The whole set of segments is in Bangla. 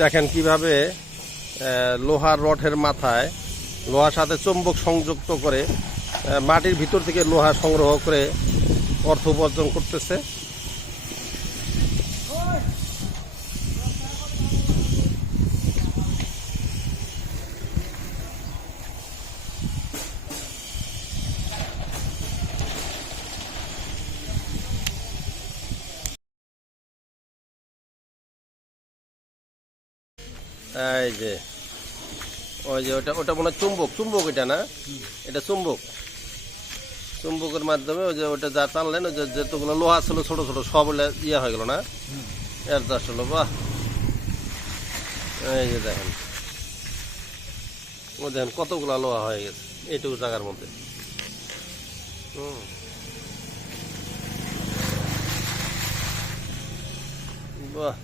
দেখেন কীভাবে লোহার রডের মাথায় লোহার সাথে চুম্বক সংযুক্ত করে মাটির ভিতর থেকে লোহা সংগ্রহ করে অর্থ উপার্জন করতেছে। এই যে, ওই যে ওটা ওটা মনে চুম্বক চুম্বক এটা না? এটা চুম্বক। চুম্বকের মাধ্যমে ওই যে ওটা যা টানলেন, ওই যে যেতগুলো লোহা ছিল ছোট ছোট, সব ইয়ে হয়ে গেল না? চাষ হলো, বাহ। এই যে দেখেন। ও দেখেন কতগুলো লোহা হয়ে গেছে, এইটুকু জায়গার মধ্যে। হুম। বাহ।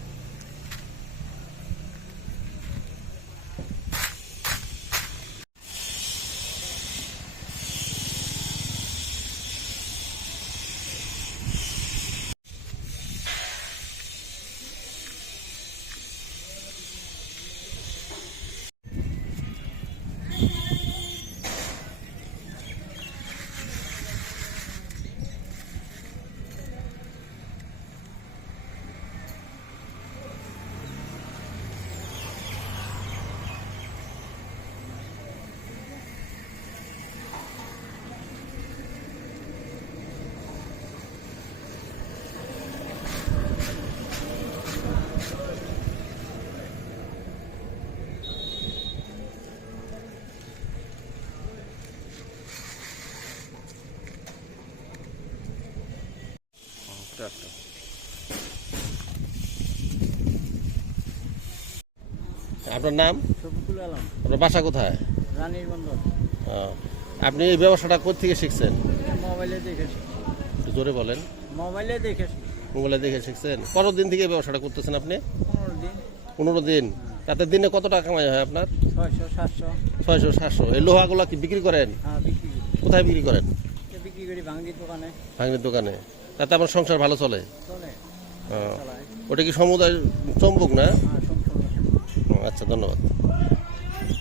টাটা। আপনার নাম? শফিকুল আলম। আপনার বাসা কোথায়? রানীর বন্দর। আপনি এই ব্যবসাটা কোথেকে শিখছেন? মোবাইলে দেখেছি একটু জোরে বলেন। মোবাইলে দেখেছি মোবাইলে দেখে শিখছেন। কতদিন থেকে ব্যবসাটা করতেছেন আপনি? পনেরো দিন। দিন। তাতে দিনে কত টাকা কামাই হয় আপনার? ছয়শো সাতশো। ছয়শো সাতশো। এই লোহাগুলো কি বিক্রি করেন? হ্যাঁ কোথায় বিক্রি করেন? বিক্রি করি ভাঙ্গির দোকানে। ভাঙড়ির দোকানে। তাতে আমার সংসার ভালো চলে। ওটা কি সমুদায় চম্বুক না? হ্যাঁ আচ্ছা ধন্যবাদ।